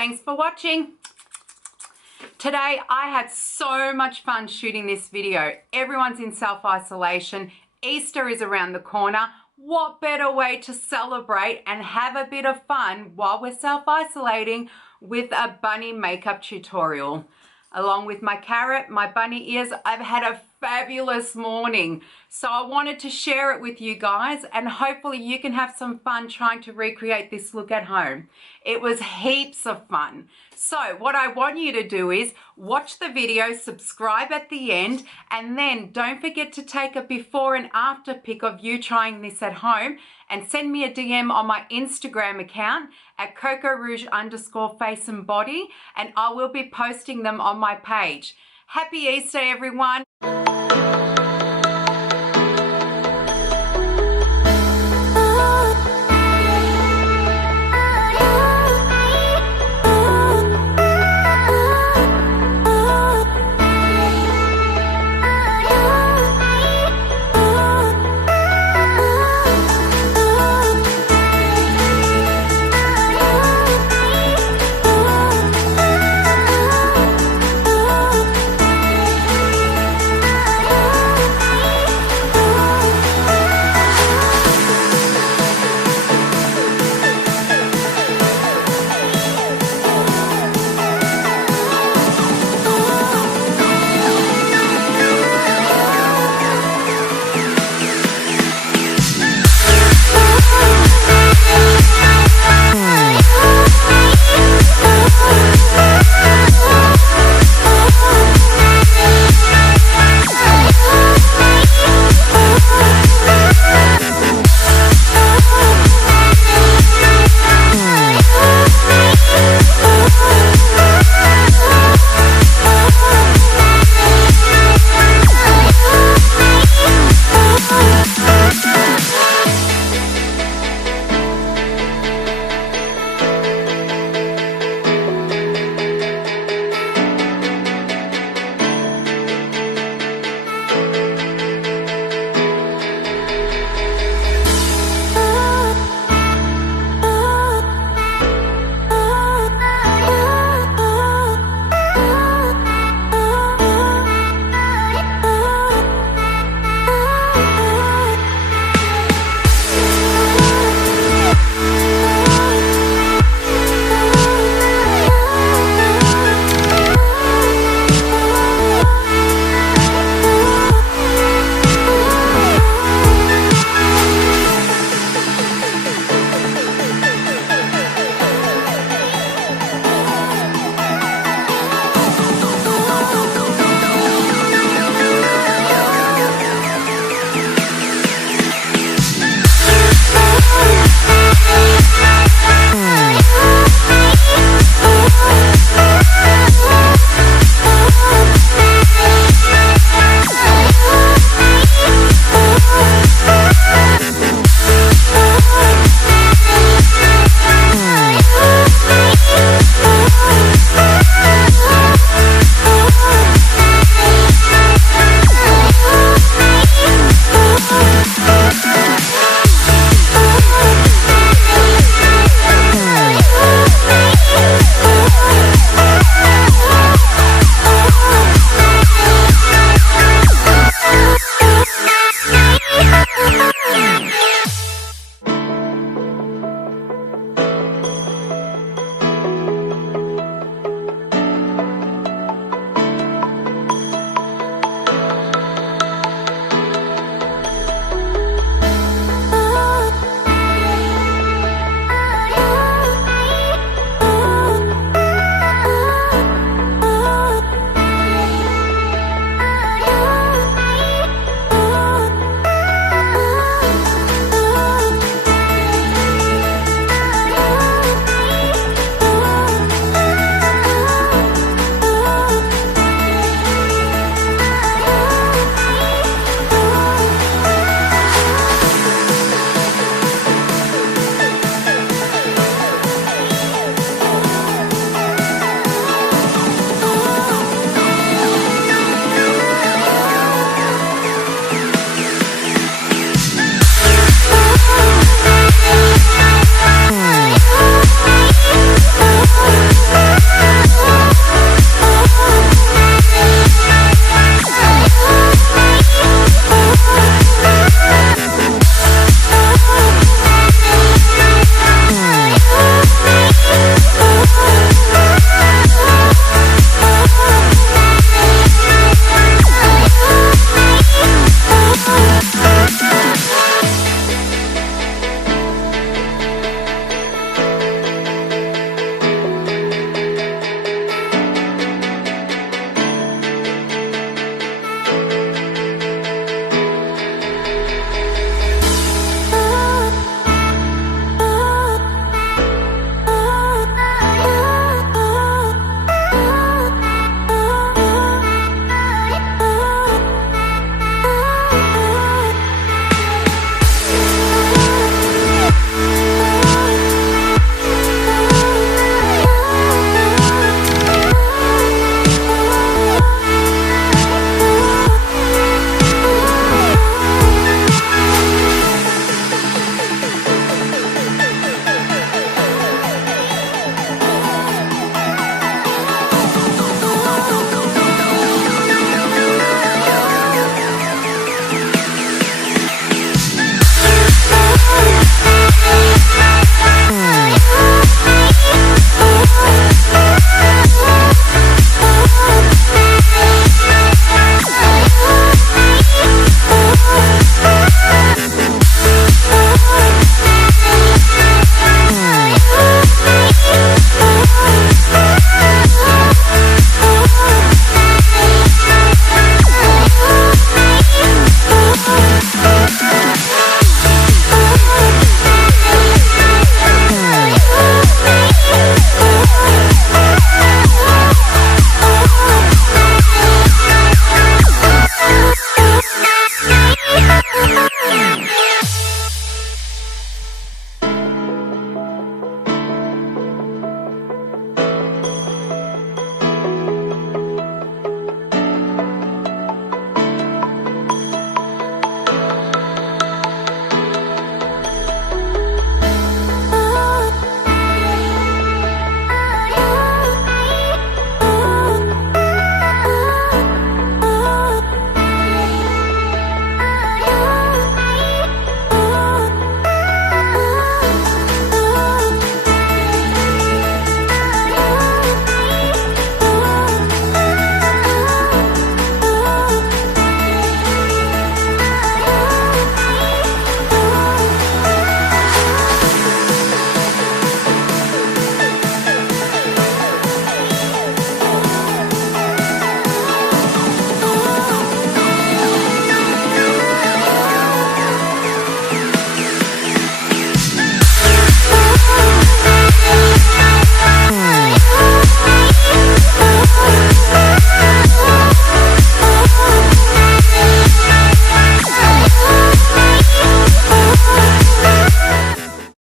Thanks for watching. Today I had so much fun shooting this video. Everyone's in self-isolation. Easter is around the corner. What better way to celebrate and have a bit of fun while we're self-isolating with a bunny makeup tutorial. Along with my carrot, my bunny ears, I've had a fabulous morning. So I wanted to share it with you guys and hopefully you can have some fun trying to recreate this look at home. It was heaps of fun. So what I want you to do is watch the video, subscribe at the end, and then don't forget to take a before and after pic of you trying this at home and send me a DM on my Instagram account at Coco_Rouge_face and body, and I will be posting them on my page. Happy Easter, everyone.